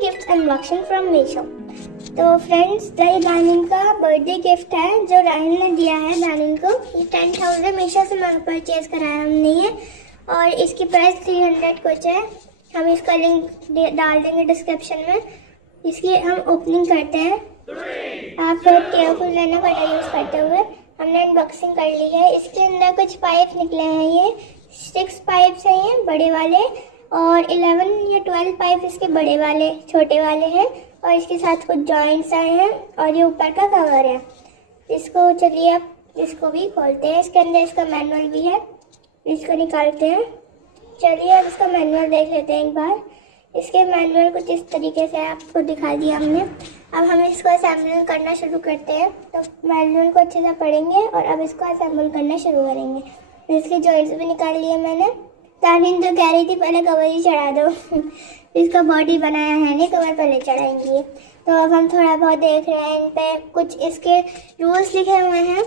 Gift unboxing from Meesho. तो friends, ये दानिन का बर्थडे गिफ्ट है जो राहिल ने दिया है दानिन को। ये 10,000 मीशो से परचेज कराया हमने ये, और इसकी प्राइस 300 कुछ है। हम इसका लिंक डाल देंगे डिस्क्रिप्शन में। इसकी हम ओपनिंग करते हैं। आप थोड़ा केयरफुल रहना कटर यूज़ करते हुए। हमने अनबॉक्सिंग कर ली है। इसके अंदर कुछ पाइप निकले हैं, ये 6 पाइप्स हैं ये बड़े वाले, और 11 या 12 पाइप इसके बड़े वाले छोटे वाले हैं, और इसके साथ कुछ जॉइंट्स आए हैं, और ये ऊपर का कवर है। इसको चलिए अब इसको भी खोलते हैं। इसके अंदर इसका मैनुअल भी है, इसको निकालते हैं। चलिए अब इसका मैनुअल देख लेते हैं एक बार। इसके मैनुअल कुछ इस तरीके से आपको दिखा दिया हमने। अब हम इसको असेंबल करना शुरू करते हैं। तो मैनुअल को अच्छे से पढ़ेंगे और अब इसको असेंबल करना शुरू करेंगे। इसके जॉइंट्स भी निकाल लिए मैंने। दानिन तो कह रही थी पहले कवर ही चढ़ा दो इसका बॉडी बनाया है नहीं, कवर पहले चढ़ाएंगी। तो अब हम थोड़ा बहुत देख रहे हैं, इन पे कुछ इसके रूल्स लिखे हुए हैं।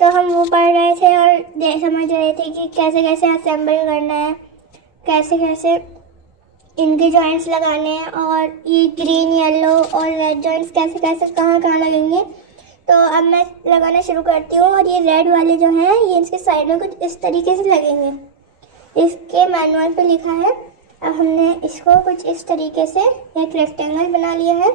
तो हम वो पढ़ रहे थे और समझ रहे थे कि कैसे कैसे असेंबल करना है, कैसे कैसे इनके जॉइंट्स लगाने हैं, और ये ग्रीन, येलो और रेड जॉइंट्स कैसे कैसे कहाँ कहाँ लगेंगे। तो अब मैं लगाना शुरू करती हूँ। और ये रेड वाले जो हैं ये इसके साइड में कुछ इस तरीके से लगेंगे, इसके मैनुअल पे लिखा है। अब हमने इसको कुछ इस तरीके से एक रेक्टेंगल बना लिया है।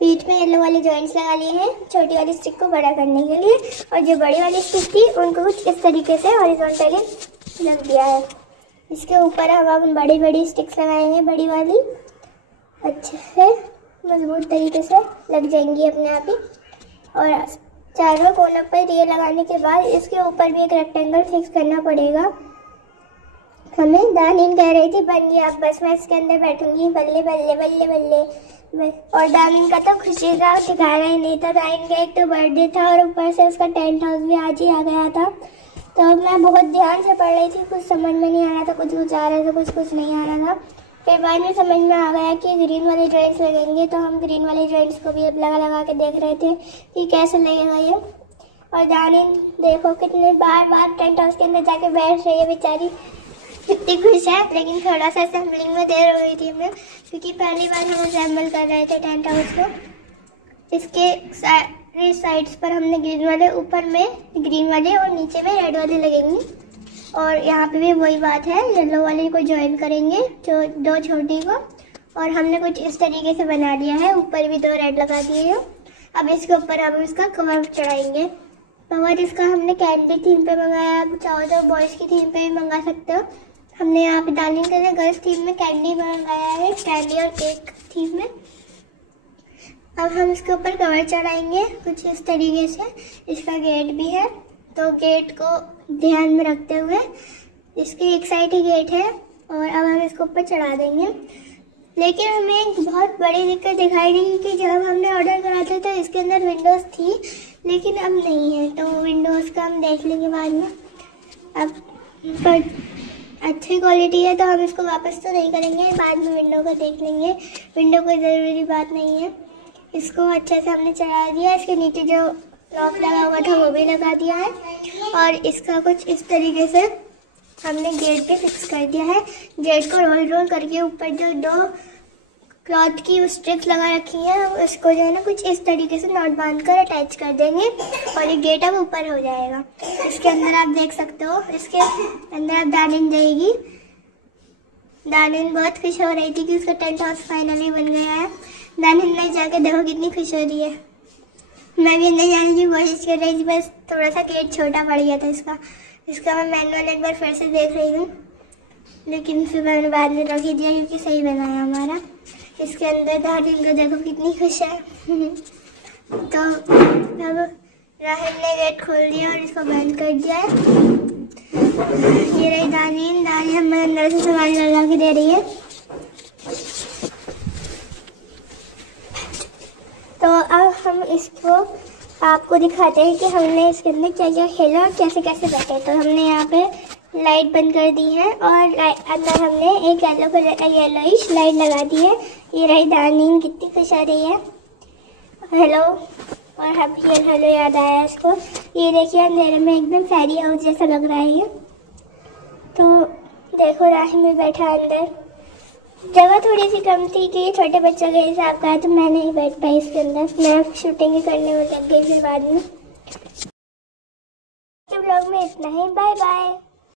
बीच में येलो वाले जॉइंट्स लगा लिए हैं छोटी वाली स्टिक को बड़ा करने के लिए, और जो बड़ी वाली स्टिक थी उनको कुछ इस तरीके से हॉरिजॉन्टली रख दिया है। इसके ऊपर अब बड़ी बड़ी स्टिक्स लगाएंगे, बड़ी वाली अच्छे से मजबूत तरीके से लग जाएंगी अपने आप ही। और चारों कोनों पर ये लगाने के बाद इसके ऊपर भी एक रेक्टेंगल फिक्स करना पड़ेगा हमें। दानिन कह रही थी बन गया, अब बस मैं इसके अंदर बैठूंगी, बल्ले बल्ले बल्ले बल्ले बस। और दानिन का तो खुशी का ठिकाना ही नहीं था। दानिन का एक तो बर्थडे था और ऊपर से उसका 10th हाउस भी आज ही आ गया था। तो मैं बहुत ध्यान से पढ़ रही थी, कुछ समझ में नहीं आ रहा था, कुछ आ रहा था, कुछ नहीं आ रहा था। फिर बाद में समझ में आ गया कि ग्रीन वाले जॉइंट्स लगेंगे। तो हम ग्रीन वाले जॉइंट्स को भी अब लगा के देख रहे थे कि कैसे लगेगा ये। और दानिन देखो कितने बार 10th हाउस के अंदर जाके बैठ रही है बेचारी, कितनी खुश है। लेकिन थोड़ा सा असेंबलिंग में देर हो गई थी हमें, क्योंकि पहली बार हम असेंबल कर रहे थे 10th हाउस को। इसके साइड्स पर हमने ग्रीन वाले, ऊपर में ग्रीन वाले और नीचे में रेड वाले लगेंगे। और यहाँ पे भी वही बात है, येलो वाले को ज्वाइन करेंगे जो 2 छोटी को। और हमने कुछ इस तरीके से बना दिया है, ऊपर भी 2 रेड लगा दिए हैं। अब इसके ऊपर हम इसका कवर चढ़ाएंगे। कवर इसका हमने कैंडी थीम पे मंगाया, आप चाहो तो बॉयज़ की थीम पे भी मंगा सकते हो। हमने यहाँ पे दानिन के लिए गर्ल्स थीम में कैंडी मंगाया है, कैंडी और केक थीम में। अब हम इसके ऊपर कवर चढ़ाएंगे कुछ इस तरीके से। इसका गेट भी है, तो गेट को ध्यान में रखते हुए, इसके एक साइड ही गेट है, और अब हम इसको ऊपर चढ़ा देंगे। लेकिन हमें एक बहुत बड़ी दिक्कत दिखाई दी कि जब हमने ऑर्डर करा था तो इसके अंदर विंडोज़ थी, लेकिन अब नहीं है। तो विंडोज़ का हम देख लेंगे बाद में। अब पर अच्छी क्वालिटी है तो हम इसको वापस तो नहीं करेंगे, बाद में विंडो को देख लेंगे। विंडो कोई ज़रूरी बात नहीं है। इसको अच्छे से हमने चढ़ा दिया। इसके नीचे जो लॉक लगा हुआ था वो भी लगा दिया है, और इसका कुछ इस तरीके से हमने गेट पे फिक्स कर दिया है। गेट को रोल करके ऊपर जो 2 क्लॉथ की स्ट्रिप्स लगा रखी हैं उसको जो है ना कुछ इस तरीके से नॉट बांधकर अटैच कर देंगे, और ये गेट अब ऊपर हो जाएगा। इसके अंदर आप देख सकते हो, इसके अंदर अब दानिन जाएगी। दानिन बहुत खुश हो रही थी कि उसका 10th हाउस फाइनली बन गया है। दानिन ने जाके देखो कितनी खुश हो रही है। मैं भी अंदर जाने की कोशिश कर रही थी, बस थोड़ा सा गेट छोटा पड़ गया था इसका मैं मैनुअल एक बार फिर से देख रही हूँ, लेकिन फिर मैंने बाद में रख ही दिया क्योंकि सही बनाया हमारा। इसके अंदर दानिन को देखो कितनी खुश है तो अब राहिल ने गेट खोल दिया और इसको बंद कर दिया है। ये रही दानिन हमें अंदर से सामान लगा के दे रही है। तो अब हम इसको आपको दिखाते हैं कि हमने इसके अंदर क्या क्या खेला और कैसे कैसे बैठे। तो हमने यहाँ पे लाइट बंद कर दी है, और अंदर हमने एक येलोइश लाइट लगा दी है। ये रही दानिन कितनी खुश आ रही है, हेलो। और हैप्पी हेलो याद आया इसको। ये देखिए अंधेरे में एकदम फेरी हाउस जैसा लग रहा है ये। तो देखो राहिल में बैठा अंदर, जगह थोड़ी सी कम थी कि छोटे बच्चों के हिसाब का, तो मैं नहीं बैठ पाई इसके अंदर। मैं शूटिंग ही करने में लग गई फिर बाद में। ब्लॉग में इतना ही, बाय बाय।